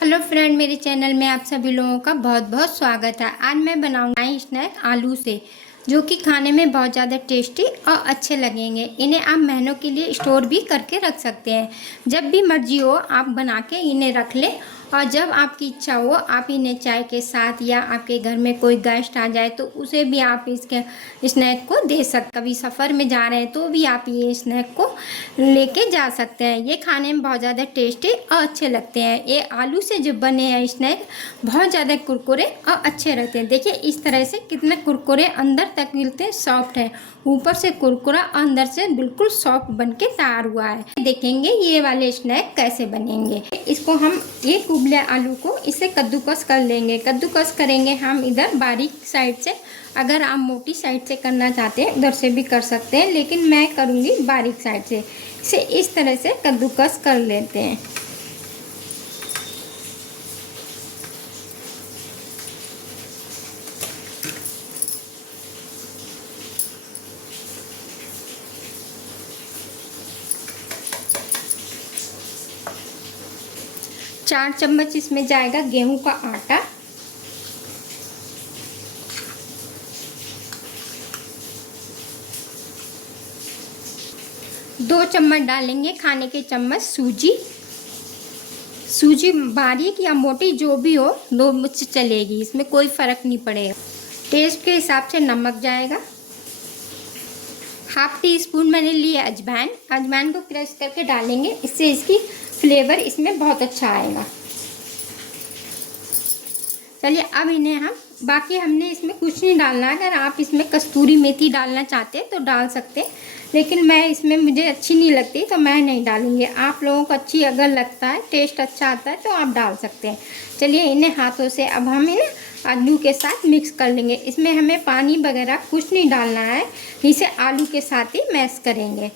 Hello friend, मेरे channel में आप सभी लोगों का बहुत बहुत स्वागत है। आज मैं बनाऊंगा स्नैक आलू से, जो कि खाने में बहुत ज़्यादा टेस्टी और अच्छे लगेंगे। इन्हें आप महीनों के लिए स्टोर भी करके रख सकते हैं। जब भी मर्जी हो आप बना के इन्हें रख लें, और जब आपकी इच्छा हो आप इन्हें चाय के साथ या आपके घर में कोई गेस्ट आ जाए तो उसे भी आप इसके स्नैक को दे सकते। कभी सफ़र में जा रहे हैं तो भी आप ये स्नैक को लेके जा सकते हैं। ये खाने में बहुत ज़्यादा टेस्टी और अच्छे लगते हैं। ये आलू से जो बने हैं स्नैक बहुत ज़्यादा कुरकुरे और अच्छे रहते हैं। देखिए इस तरह से कितने कुरकुरे अंदर तक मिलते हैं, सॉफ्ट है, ऊपर से कुरकुरा अंदर से बिल्कुल सॉफ्ट बन के तैयार हुआ है। देखेंगे ये वाले स्नैक कैसे बनेंगे। इसको हम एक उबले आलू को इसे कद्दूकस कर लेंगे। कद्दूकस करेंगे हम इधर बारीक साइड से। अगर आप मोटी साइड से करना चाहते हैं उधर से भी कर सकते हैं, लेकिन मैं करूँगी बारीक साइड से। इसे इस तरह से कद्दूकस कर लेते हैं। चार चम्मच इसमें जाएगा गेहूं का आटा, दो चम्मच डालेंगे खाने के चम्मच सूजी। सूजी बारीक या मोटी जो भी हो, दो मुझसे चलेगी, इसमें कोई फ़र्क नहीं पड़ेगा। टेस्ट के हिसाब से नमक जाएगा। हाफ टी स्पून मैंने लिया अजवाइन। अजवाइन को क्रश करके डालेंगे, इससे इसकी फ्लेवर इसमें बहुत अच्छा आएगा। चलिए अब इन्हें हम, बाकी हमने इसमें कुछ नहीं डालना। अगर आप इसमें कस्तूरी मेथी डालना चाहते हैं तो डाल सकते हैं, लेकिन मैं इसमें मुझे अच्छी नहीं लगती तो मैं नहीं डालूंगी। आप लोगों को अच्छी अगर लगता है, टेस्ट अच्छा आता है तो आप डाल सकते हैं। चलिए इन्हें हाथों से अब हम इन्हें आलू के साथ मिक्स कर लेंगे। इसमें हमें पानी वगैरह कुछ नहीं डालना है, इसे आलू के साथ ही मैश करेंगे।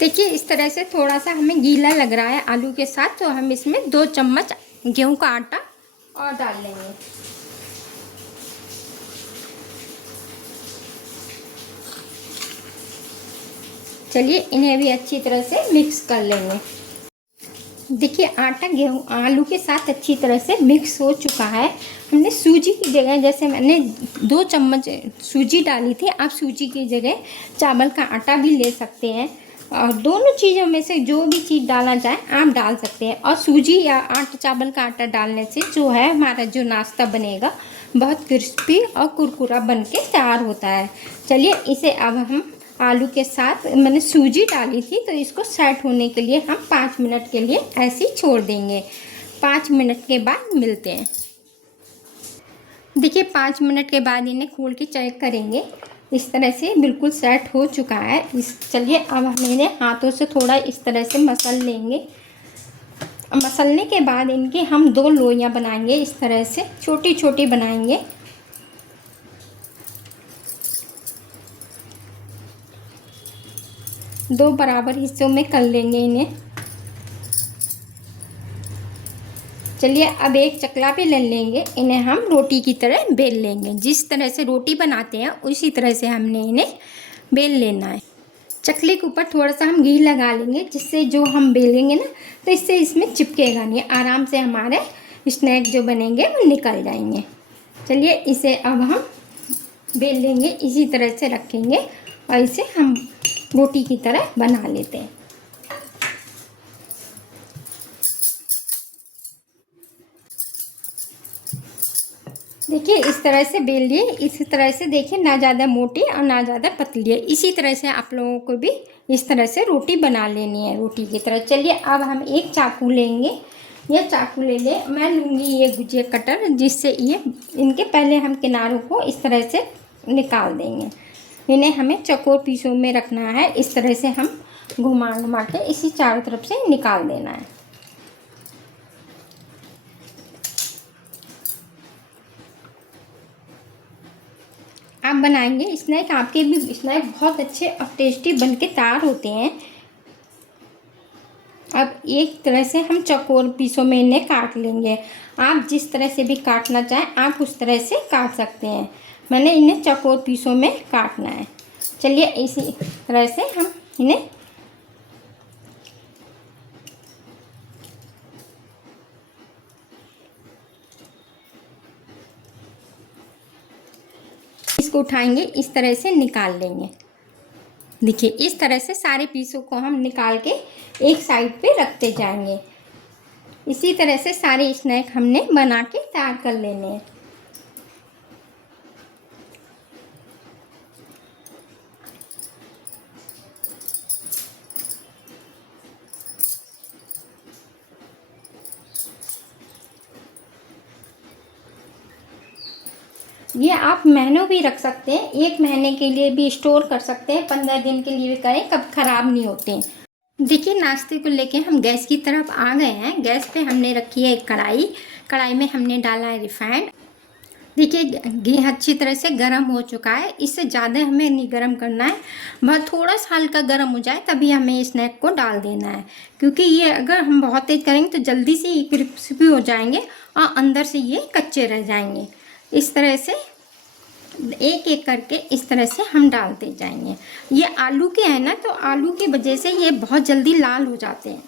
देखिए इस तरह से थोड़ा सा हमें गीला लग रहा है आलू के साथ, तो हम इसमें 2 चम्मच गेहूं का आटा और डाल लेंगे। चलिए इन्हें भी अच्छी तरह से मिक्स कर लेंगे। देखिए आटा गेहूं आलू के साथ अच्छी तरह से मिक्स हो चुका है। हमने सूजी की जगह, जैसे मैंने 2 चम्मच सूजी डाली थी, आप सूजी की जगह चावल का आटा भी ले सकते हैं। और दोनों चीज़ों में से जो भी चीज़ डालना चाहें आप डाल सकते हैं। और सूजी या चावल का आटा डालने से जो है हमारा जो नाश्ता बनेगा बहुत क्रिस्पी और कुरकुरा बन के तैयार होता है। चलिए इसे अब हम आलू के साथ, मैंने सूजी डाली थी तो इसको सेट होने के लिए हम 5 मिनट के लिए ऐसे ही छोड़ देंगे। 5 मिनट के बाद मिलते हैं। देखिए 5 मिनट के बाद इन्हें खोल के चेक करेंगे। इस तरह से बिल्कुल सेट हो चुका है। चलिए अब हम इन्हें हाथों से थोड़ा इस तरह से मसल लेंगे। मसलने के बाद इनकी हम 2 लोइयाँ बनाएंगे। इस तरह से छोटी छोटी बनाएंगे। दो बराबर हिस्सों में कर लेंगे इन्हें। चलिए अब एक चकला पे ले लेंगे, इन्हें हम रोटी की तरह बेल लेंगे। जिस तरह से रोटी बनाते हैं उसी तरह से हमने इन्हें बेल लेना है। चकले के ऊपर थोड़ा सा हम घी लगा लेंगे, जिससे जो हम बेलेंगे ना तो इससे इसमें चिपकेगा नहीं, आराम से हमारे स्नैक जो बनेंगे वो निकल जाएंगे। चलिए इसे अब हम बेल लेंगे, इसी तरह से रखेंगे और इसे हम रोटी की तरह बना लेते हैं। देखिए इस तरह से बेल लिए। इसी तरह से देखिए, ना ज़्यादा मोटी और ना ज़्यादा पतली है। इसी तरह से आप लोगों को भी इस तरह से रोटी बना लेनी है, रोटी की तरह। चलिए अब हम एक चाकू लेंगे। यह चाकू ले लें, मैं लूँगी ये गुजिया कटर, जिससे ये इनके पहले हम किनारों को इस तरह से निकाल देंगे। इन्हें हमें चौकोर पीसों में रखना है। इस तरह से हम घुमा घुमा के इसी चारों तरफ से निकाल देना है। आप बनाएंगे स्नैक, आपके भी स्नैक बहुत अच्छे और टेस्टी बन के तैयार होते हैं। अब एक तरह से हम चौकोर पीसों में इन्हें काट लेंगे। आप जिस तरह से भी काटना चाहें आप उस तरह से काट सकते हैं। मैंने इन्हें चौकोर पीसों में काटना है। चलिए इसी तरह से हम इन्हें इसको उठाएंगे, इस तरह से निकाल लेंगे। देखिए इस तरह से सारे पीसों को हम निकाल के एक साइड पे रखते जाएंगे। इसी तरह से सारे स्नैक हमने बना के तैयार कर लेने हैं। ये आप महीनों भी रख सकते हैं, 1 महीने के लिए भी स्टोर कर सकते हैं, 15 दिन के लिए भी करें, कब खराब नहीं होते हैं। देखिए नाश्ते को लेके हम गैस की तरफ आ गए हैं। गैस पे हमने रखी है एक कढ़ाई। कढ़ाई में हमने डाला है रिफाइंड। देखिए घी अच्छी तरह से गर्म हो चुका है। इससे ज़्यादा हमें नहीं गर्म करना है, बहुत थोड़ा सा हल्का गर्म हो जाए तभी हमें स्नैक को डाल देना है, क्योंकि ये अगर हम बहुत तेज करेंगे तो जल्दी से ये क्रिस्पी हो जाएंगे और अंदर से ये कच्चे रह जाएंगे। इस तरह से एक एक करके इस तरह से हम डालते जाएंगे। ये आलू के हैं ना, तो आलू की वजह से ये बहुत जल्दी लाल हो जाते हैं।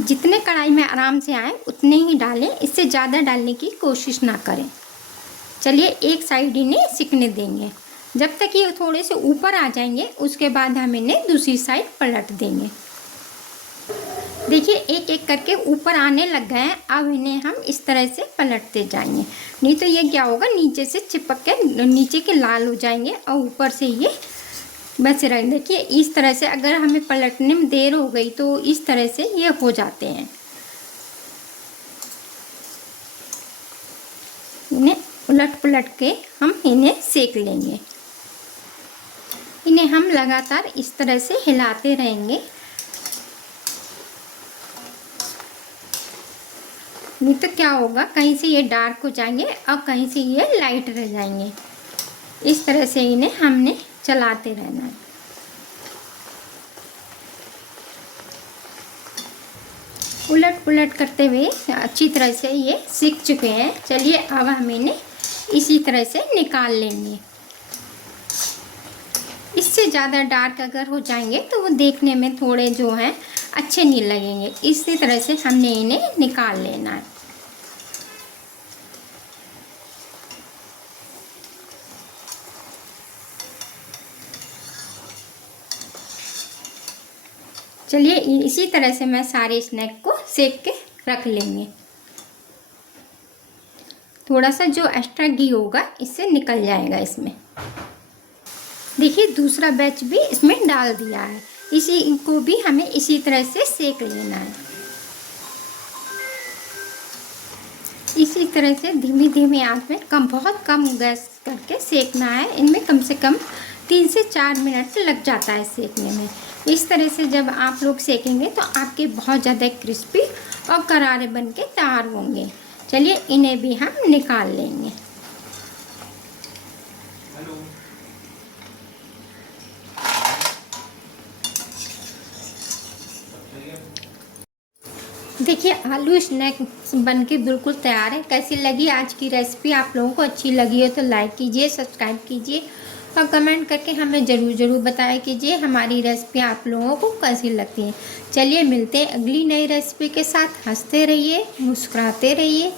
जितने कढ़ाई में आराम से आए उतने ही डालें, इससे ज़्यादा डालने की कोशिश ना करें। चलिए एक साइड इन्हें सिकने देंगे। जब तक ये थोड़े से ऊपर आ जाएंगे उसके बाद हम इन्हें दूसरी साइड पलट देंगे। देखिए एक एक करके ऊपर आने लग गए हैं। अब इन्हें हम इस तरह से पलटते जाएंगे, नहीं तो ये क्या होगा, नीचे से चिपक के नीचे के लाल हो जाएंगे और ऊपर से ये बस रहे। देखिए इस तरह से अगर हमें पलटने में देर हो गई तो इस तरह से ये हो जाते हैं। इन्हें उलट पुलट के हम इन्हें सेक लेंगे। इन्हें हम लगातार इस तरह से हिलाते रहेंगे, नहीं तो क्या होगा, कहीं से ये डार्क हो जाएंगे और कहीं से ये लाइट रह जाएंगे। इस तरह से इन्हें हमने चलाते रहना है। उलट पुलट करते हुए अच्छी तरह से ये सीख चुके हैं। चलिए अब हम इन्हें इसी तरह से निकाल लेंगे। इससे ज़्यादा डार्क अगर हो जाएंगे तो वो देखने में थोड़े जो हैं अच्छे नहीं लगेंगे। इसी तरह से हमने इन्हें निकाल लेना है। चलिए इसी तरह से मैं सारे स्नैक को सेक के रख लेंगे। थोड़ा सा जो एक्स्ट्रा घी होगा इससे निकल जाएगा इसमें। देखिए दूसरा बैच भी इसमें डाल दिया है। इसी को भी हमें इसी तरह से सेक लेना है। इसी तरह से धीमी धीमी आंच में बहुत कम गैस करके सेकना है। इनमें कम से कम 3 से 4 मिनट लग जाता है सेकने में। इस तरह से जब आप लोग सेकेंगे तो आपके बहुत ज़्यादा क्रिस्पी और करारे बन के तैयार होंगे। चलिए इन्हें भी हम निकाल लेंगे। देखिए आलू स्नैक बनके बिल्कुल तैयार है। कैसी लगी आज की रेसिपी? आप लोगों को अच्छी लगी हो तो लाइक कीजिए, सब्सक्राइब कीजिए और कमेंट करके हमें ज़रूर बताया कीजिए हमारी रेसिपी आप लोगों को कैसी लगती है। चलिए मिलते हैं अगली नई रेसिपी के साथ। हंसते रहिए, मुस्कुराते रहिए।